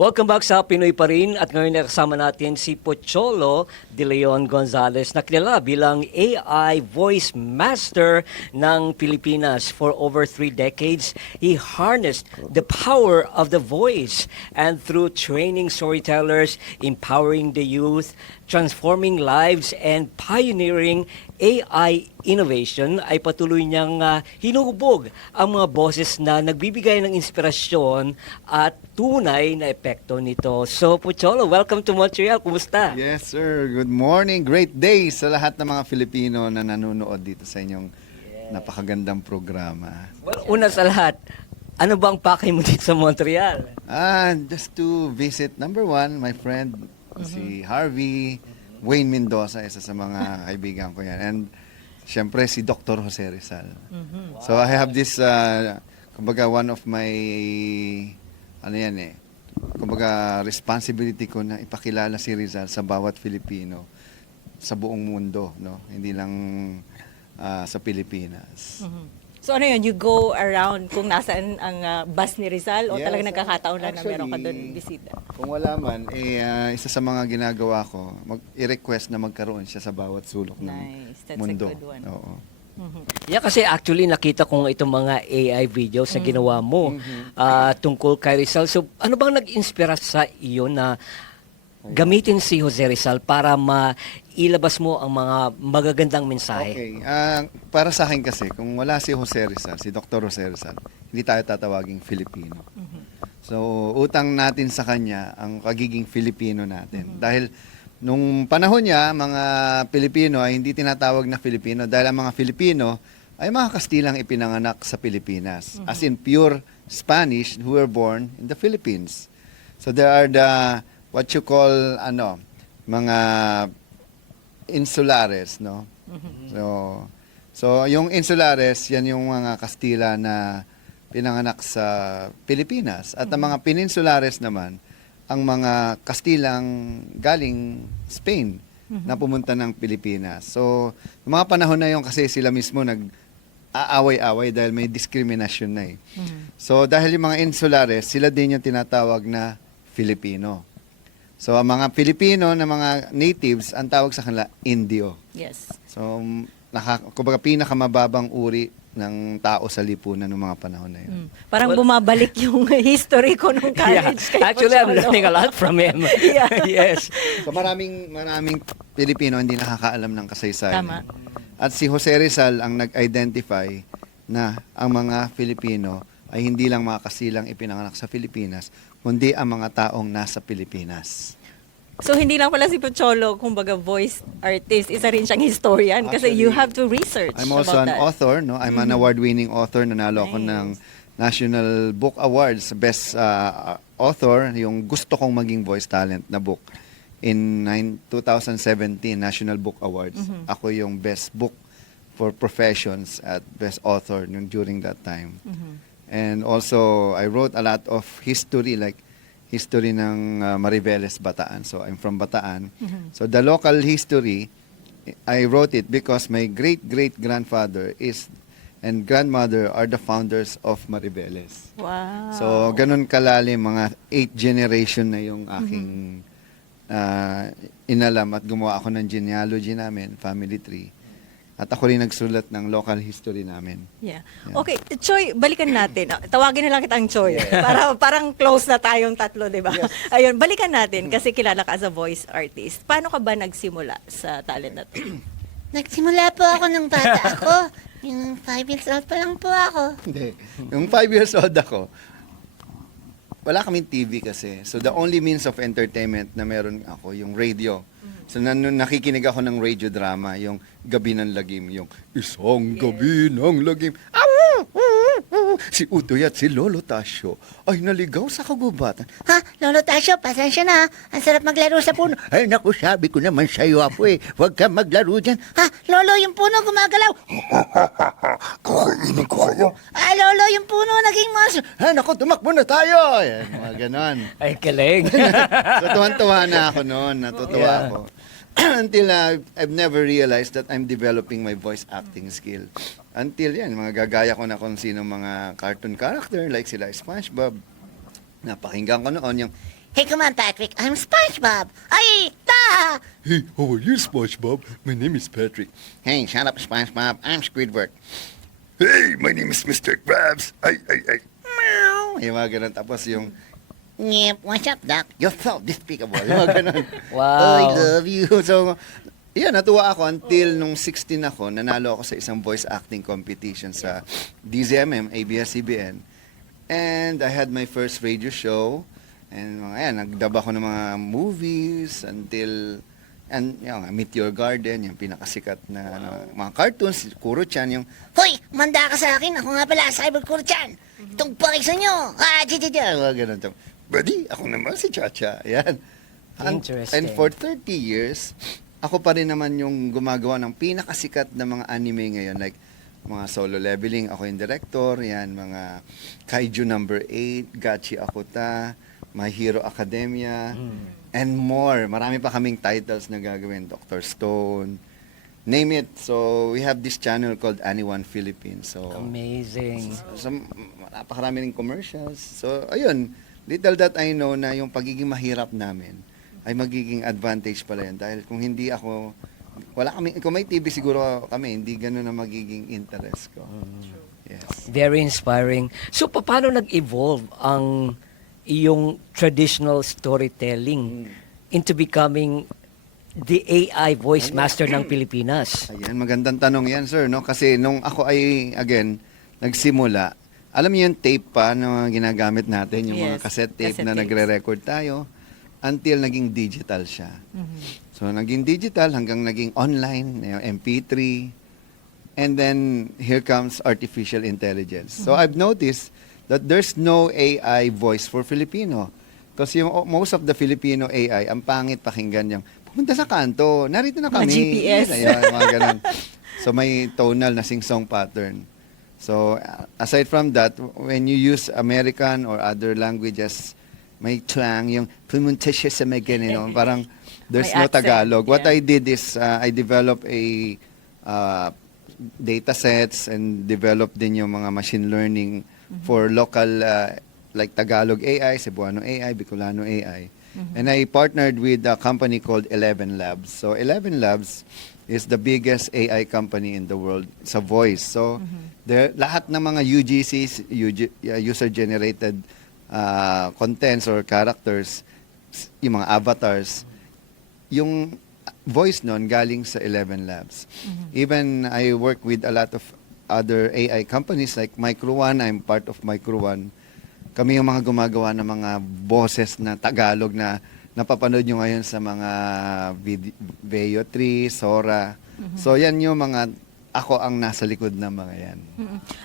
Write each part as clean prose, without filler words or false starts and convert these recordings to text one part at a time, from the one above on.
Welcome back sa Pinoy pa rin at ngayon nakasama natin si Pocholo De Leon Gonzalez na kilala bilang AI Voice Master ng Pilipinas. For over 3 decades, he harnessed the power of the voice and through training storytellers, empowering the youth, transforming lives and pioneering AI innovation ay patuloy niyang hinuhubog ang mga boses na nagbibigay ng inspirasyon at tunay na epekto nito. So, Pocholo, welcome to Montreal. Kumusta? Yes, sir. Good morning. Great day sa lahat ng mga Filipino na nanonood dito sa inyong napakagandang programa. Well, una sa lahat, ano ba ang pakay mo dito sa Montreal? Just to visit, number one, my friend, si Harvey, Wayne Mendoza, isa sa mga kaibigan ko yan. And syempre si Dr. Jose Rizal. So I have this, kumbaga one of my, kumbaga responsibility ko na ipakilala si Rizal sa bawat Filipino sa buong mundo, no? Hindi lang sa Pilipinas. So ano yun, you go around kung nasaan ang bus ni Rizal o Yes, talagang nagkakataon lang na actually, meron ka doon bisita? Kung wala man, isa sa mga ginagawa ko, i-request na magkaroon siya sa bawat sulok Nice. That's ng mundo. a good one. Oo. Yeah, kasi actually nakita ko itong mga AI videos na ginawa mo tungkol kay Rizal. So, ano bang nag-inspira sa iyo na gamitin si Jose Rizal para mailabas mo ang mga magagandang mensahe? Okay. Para sa akin kasi, kung wala si Jose Rizal, si Dr. Jose Rizal, hindi tayo tatawaging Filipino. So, utang natin sa kanya ang pagiging Filipino natin. Dahil nung panahon niya, mga Pilipino ay hindi tinatawag na Filipino dahil ang mga Filipino ay mga Kastilang ipinanganak sa Pilipinas. As in pure Spanish who were born in the Philippines. So, there are what you call, mga insulares, no? So yung insulares, yan yung mga Kastila na pinanganak sa Pilipinas. At ang mga peninsulares naman, ang mga Kastilang galing Spain na pumunta ng Pilipinas. So, yung mga panahon na yun kasi sila mismo nag-aaway-away dahil may diskriminasyon na eh. So, dahil yung mga insulares, sila din yung tinatawag na Filipino. So, ang mga Pilipino na mga natives, ang tawag sa kanila, Indio. Yes. So, kumbaga pinakamababang uri ng tao sa lipunan ng mga panahon na yun. Parang bumabalik yung history ko nung college. Kay Actually, I'm Pocholo. learning a lot from him. Yeah. Yes. So, maraming Pilipino hindi nakakaalam ng kasaysayan. Tama. At si Jose Rizal ang nag-identify na ang mga Filipino ay hindi lang mga Kastilang ipinanganak sa Pilipinas, kundi ang mga taong nasa Pilipinas. So hindi lang pala si Pocholo, kumbaga voice artist, isa rin siyang historian kasi you have to research I'm also about an author, no? I'm an award-winning author. Nanalo ako ng National Book Awards, Best Author, yung gusto kong maging voice talent na book. In 2017, National Book Awards. Ako yung best book for professions at best author during that time. And also, I wrote a lot of history, like history ng Mariveles, Bataan. So, I'm from Bataan. So, the local history, I wrote it because my great-great-grandfather and grandmother are the founders of Mariveles. Wow. So, ganun kalalim, mga 8th generation na yung aking inalam at gumawa ako ng genealogy namin, family tree. At ako rin nagsulat ng local history namin. Yeah. Okay, Choy, balikan natin. Tawagin na lang kitang Choy. Parang close na tayong tatlo, di ba? Ayun, balikan natin kasi kilala ka as a voice artist. Paano ka ba nagsimula sa talent na to? Nagsimula po ako nung bata ako. Yung 5 years old pa lang po ako. Hindi. Yung 5 years old ako, wala kaming TV kasi. So the only means of entertainment na meron ako, yung radio. So nakikinig ako ng radio drama, yung Gabi ng Lagim, yung Isang Gabi ng Lagim. Si Utoy at si Lolo Tasyo ay naligaw sa kagubatan. Ha? Lolo Tasyo, pasensya na. Ang sarap maglaro sa puno. Ay, naku, sabi ko naman sa'yo, Apo eh. Huwag ka maglaro dyan. Ha? Lolo, yung puno gumagalaw. Kakainin ko kayo. Ah, Lolo, yung puno naging monster. Ay, naku, tumakbo na tayo! Yan, mga ganon. Ay, kilig. So, tuwan-tuwa na ako noon. Natutuwa ako. Until I've never realized that I'm developing my voice acting skill. Until yan, mga gagaya ko na kung sino mga cartoon character like sila SpongeBob. Napakinggan ko noon yung Hey, come on, Patrick. I'm SpongeBob. Ay, ta! Hey, how are you, SpongeBob? My name is Patrick. Hey, shut up, SpongeBob. I'm Squidward. Hey, my name is Mr. Krabs. Ay. Meow. Yung mga ganun. Tapos yung, Yep, what's up, Doc? You're so despicable. yung mga ganun. Wow. I love you. So, yeah, natuwa ako until nung 16 ako, nanalo ako sa isang voice acting competition sa DZMM, ABS-CBN. And I had my first radio show. And mga yan, nagdub ako ng mga movies until, and yung Meteor Garden, yung pinakasikat na ano, mga cartoons, Kuro-chan, yung, Hoy, manda ka sa akin. Ako nga pala, Cyber Kuro-chan. Itong pakisa nyo. mga ganun. Buddy, ako naman si Chacha. Yan. Interesting. And for 30 years, ako pa rin naman yung gumagawa ng pinakasikat na mga anime ngayon. Like, mga Solo Leveling, ako yung director. Yan, mga Kaiju number 8, Gachi Akuta, My Hero Academia, and more. Marami pa kaming titles na gagawin. Dr. Stone, name it. So, we have this channel called Anyone Philippines. So, Amazing. so napakarami ring commercials. So, ayun, little that I know na yung pagiging mahirap namin ay magiging advantage pala yun. Dahil kung hindi ako, wala kami, kung may TV siguro kami, hindi ganun na magiging interest ko. Yes. Very inspiring. So, paano nag-evolve ang iyong traditional storytelling into becoming the AI voice master ng Pilipinas? Ayan, magandang tanong yan, sir. No? Kasi nung ako ay, again, nagsimula, alam niyo yung tape pa na ginagamit natin, yung mga Yes, cassette tape cassette na tapes. nagre-record tayo, until naging digital siya. So, naging digital hanggang naging online, yung MP3, and then here comes artificial intelligence. So, I've noticed that there's no AI voice for Filipino. Kasi yung most of the Filipino AI, ang pangit pakinggan yung, pumunta sa kanto, narito na Mga kami. GPS. Ayun, mga ganun. So, may tonal na sing-song pattern. So, aside from that, when you use American or other languages, may twang, yung pumunta siya sa may ganun, parang there's May no accent, Tagalog. What yeah. I did is, I developed a data sets and developed din yung mga machine learning for local, like Tagalog AI, Cebuano AI, Bicolano AI. And I partnered with a company called 11 Labs. So 11 Labs is the biggest AI company in the world sa voice. So lahat ng mga UGCs, user-generated contents or characters, yung mga avatars, yung voice nun galing sa 11 Labs. Even I work with a lot of other AI companies like Micro One. I'm part of Micro One. Kami yung mga gumagawa ng mga boses na Tagalog na napapanood nyo ngayon sa mga Veo 3, Sora. So yan yung mga, ako ang nasa likod ng mga yan.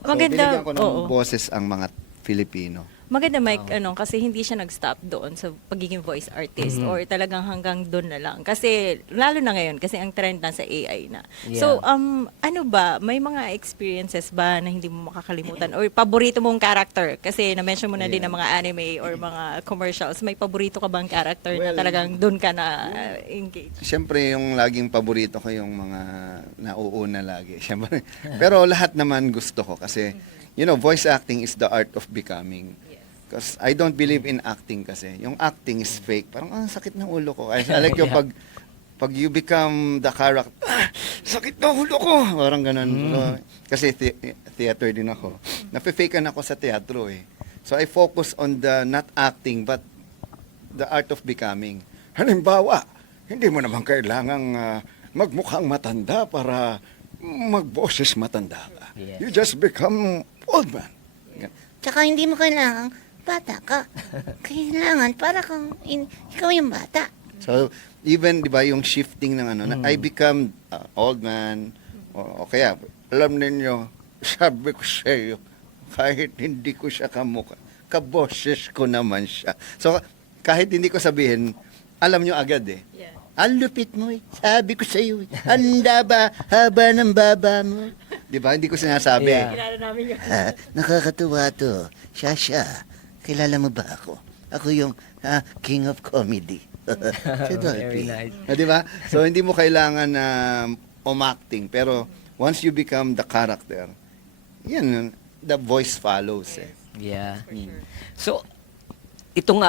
So, binigyan ko ng oo. boses ang mga Filipino. Maganda, Mike, kasi hindi siya nag-stop doon sa pagiging voice artist or talagang hanggang doon na lang. Kasi, lalo na ngayon, kasi ang trend na sa AI na. Yeah. So, ano ba, may mga experiences ba na hindi mo makakalimutan? Or paborito mong character? Kasi na-mention mo na din ng mga anime or mga commercials. May paborito ka bang character na talagang doon ka na engage? Siyempre, yung laging paborito ko yung mga nauuna lagi. Siyempre. Pero lahat naman gusto ko kasi, you know, voice acting is the art of becoming. Because I don't believe in acting kasi. Yung acting is fake. Parang, sakit ng ulo ko. I like yung pag you become the character, sakit ng ulo ko. Parang ganun. So, kasi theater din ako. Nafe-fakean ako sa teatro eh. So I focus on the not acting but the art of becoming. Halimbawa, hindi mo naman kailangang magmukhang matanda para magboses matanda ka. Yeah. You just become old man. Tsaka hindi mo kailangan bata ka. Kailangan para kang ikaw yung bata. So, even, di ba, yung shifting ng ano, na I become old man, o kaya, alam ninyo, sabi ko sa iyo, kahit hindi ko siya kamukha, kaboses ko naman siya. So, kahit hindi ko sabihin, alam nyo agad eh. Yeah. Ang lupit mo eh. Sabi ko sa'yo eh. Handa ba? Haba ng baba mo. Di ba, hindi ko sinasabi. Yeah. Kilala namin yun. Ha, nakakatuwa to. Shasha, kilala mo ba ako? Ako yung king of comedy. Si Very Dolphy. nice. Di ba? So, hindi mo kailangan na umacting. Pero, once you become the character, yan, the voice follows eh. Yeah. So, Itong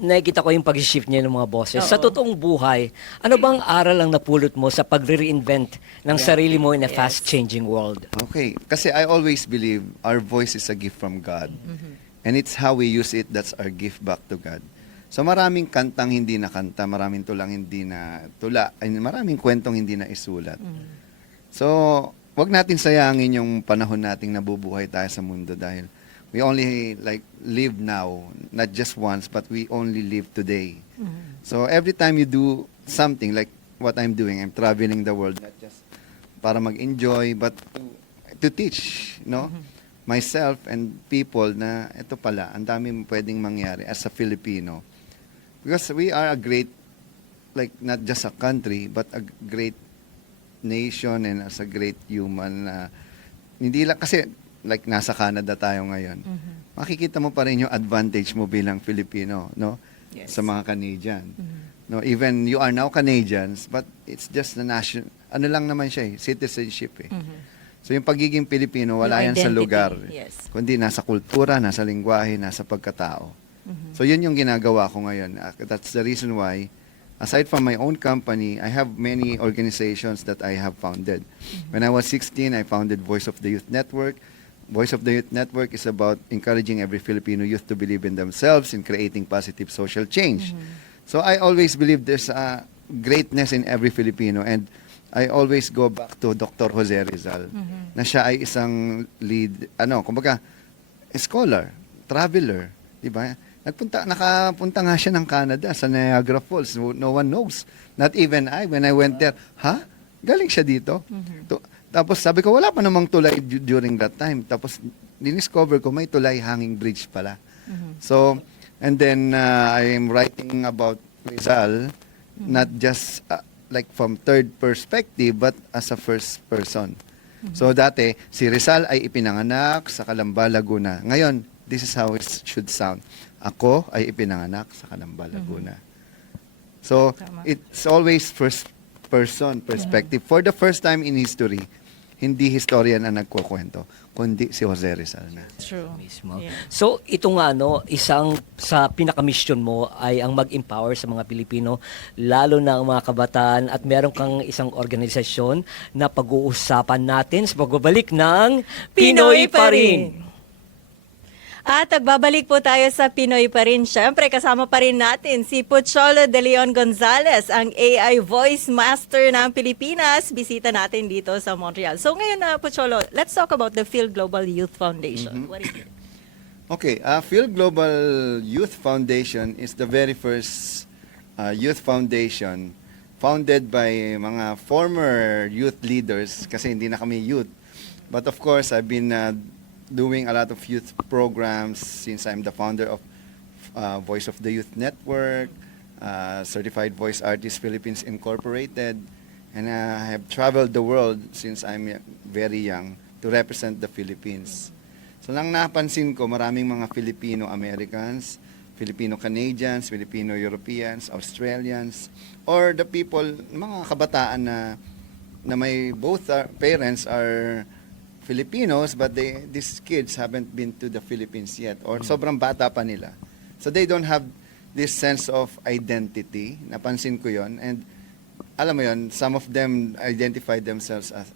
nakikita ko yung pag-shift niya ng mga boses. Sa Oo. totoong buhay, ano bang aral ang napulot mo sa pag-reinvent ng sarili mo in a Yes. fast-changing world? Okay, kasi I always believe our voice is a gift from God. And it's how we use it that's our gift back to God. So maraming kantang hindi na kanta, maraming tulang hindi na tula, ay maraming kwentong hindi na isulat. So, wag natin sayangin yung panahon nating nabubuhay tayo sa mundo dahil we only live now, not just once, but we only live today. So every time you do something like what I'm doing, I'm traveling the world, not just para mag-enjoy, but to teach, myself and people na ito pala, ang dami pwedeng mangyari as a Filipino. Because we are a great, not just a country, but a great nation and as a great human. Hindi lang, kasi nasa Canada tayo ngayon. Makikita mo pa rin yung advantage mo bilang Filipino, no? Yes. Sa mga Canadian. No, even you are now Canadians, but it's just the national, ano lang naman siya citizenship So yung pagiging Pilipino, wala Yung yan sa identity, lugar. yes. Kundi nasa kultura, nasa lingwahe, nasa pagkatao. So yun yung ginagawa ko ngayon. That's the reason why, aside from my own company, I have many organizations that I have founded. When I was 16, I founded Voice of the Youth Network. Voice of the Youth Network is about encouraging every Filipino youth to believe in themselves and creating positive social change. So I always believe there's a greatness in every Filipino, and I always go back to Dr. Jose Rizal, na siya ay isang lead, kumbaga, scholar, traveler, di ba? Nakapunta nga siya ng Canada sa Niagara Falls. No one knows. Not even I. When I went there, galing siya dito. Tapos sabi ko, wala pa namang tulay during that time. Tapos diniscover ko, may tulay hanging bridge pala. So, and then I am writing about Rizal, not just from third perspective, but as a first person. So dati, si Rizal ay ipinanganak sa Calamba, Laguna. Ngayon, this is how it should sound. Ako ay ipinanganak sa Calamba, Laguna. So, Tama. it's always first person perspective. For the first time in history, hindi historian ang nagkukwento, kundi si Jose Rizal na. True. Mismo. Yeah. So, ito nga, isang sa pinaka-mission mo ay ang mag-empower sa mga Pilipino, lalo na ang mga kabataan, at meron kang isang organisasyon na pag-uusapan natin sa pagbabalik ng Pinoy pa rin. At nagbabalik po tayo sa Pinoy pa rin. Siyempre, kasama pa rin natin si Pocholo de Leon Gonzales, ang AI Voice Master ng Pilipinas. Bisita natin dito sa Montreal. So ngayon, Pocholo, let's talk about the Phil Global Youth Foundation. What is it? Okay, Phil Global Youth Foundation is the very first youth foundation founded by mga former youth leaders kasi hindi na kami youth. But of course, I've been doing a lot of youth programs since I'm the founder of Voice of the Youth Network, Certified Voice Artists Philippines Incorporated, and I have traveled the world since I'm very young to represent the Philippines. So nang napansin ko, maraming mga Filipino-Americans, Filipino-Canadians, Filipino-Europeans, Australians, or the people, mga kabataan na may both parents are Filipinos, but these kids haven't been to the Philippines yet, or sobrang bata pa nila. So they don't have this sense of identity. Napansin ko yon, and alam mo yon, some of them identify themselves as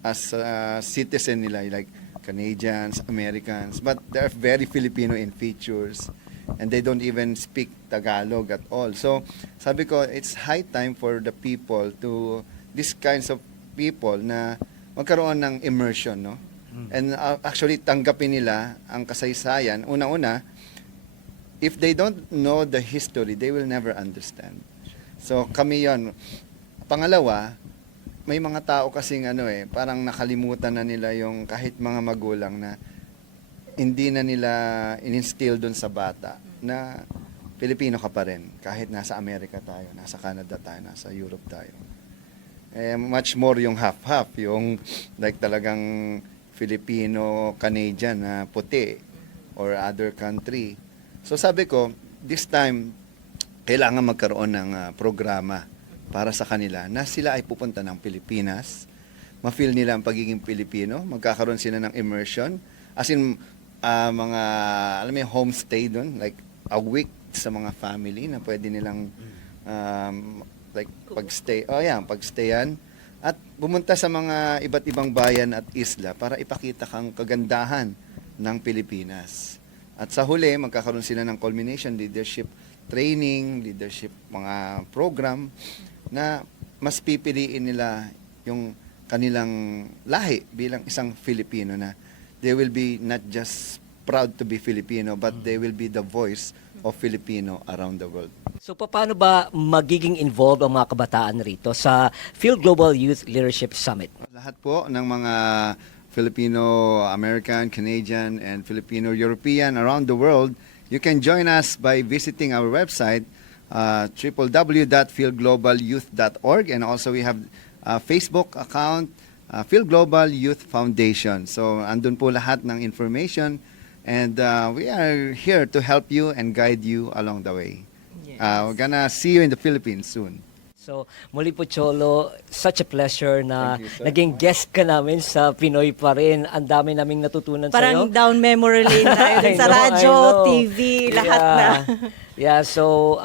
as citizen nila, like Canadians, Americans, but they're very Filipino in features, and they don't even speak Tagalog at all. So sabi ko, it's high time for the people to, these kinds of people na magkaroon ng immersion, no? And actually, tanggapin nila ang kasaysayan. Una-una, if they don't know the history, they will never understand. So, kami yon. Pangalawa, may mga tao kasing parang nakalimutan na nila yung kahit mga magulang na hindi na nila in-instill dun sa bata na Pilipino ka pa rin. Kahit nasa Amerika tayo, nasa Canada tayo, nasa Europe tayo. Much more yung half-half, yung talagang Filipino-Canadian na puti or other country. So sabi ko, this time, kailangan magkaroon ng programa para sa kanila na sila ay pupunta ng Pilipinas, ma-feel nila ang pagiging Pilipino, magkakaroon sila ng immersion, as in mga, homestay doon, like a week sa mga family na pwede nilang like pagstayan at pumunta sa mga iba't ibang bayan at isla para ipakita kang kagandahan ng Pilipinas. At sa huli, magkakaroon sila ng culmination, leadership training, leadership mga program na mas pipiliin nila yung kanilang lahi bilang isang Filipino na they will be not just proud to be Filipino but they will be the voice of Filipino around the world. So paano ba magiging involved ang mga kabataan rito sa Phil Global Youth Leadership Summit? Lahat po ng mga Filipino, American, Canadian, and Filipino-European around the world, you can join us by visiting our website, www.philglobalyouth.org, and also we have a Facebook account, Phil Global Youth Foundation. So andun po lahat ng information, and we are here to help you and guide you along the way. We're gonna see you in the Philippines soon. So, muli po, Cholo, such a pleasure na Thank you, sir. naging guest ka namin sa Pinoy pa rin. Ang dami naming natutunan Parang sa'yo. down memory lane tayo din sa I radyo, know. TV, lahat na. Yeah, so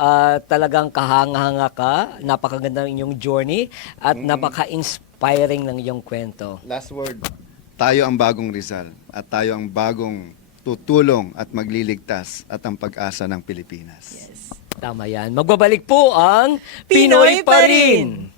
talagang kahanga-hanga ka. Napakaganda ng inyong journey at napaka-inspiring ng iyong kwento. Last word. Tayo ang bagong Rizal at tayo ang bagong tutulong at magliligtas at ang pag-asa ng Pilipinas. Yes. Tama yan. Magbabalik po ang Pinoy pa rin!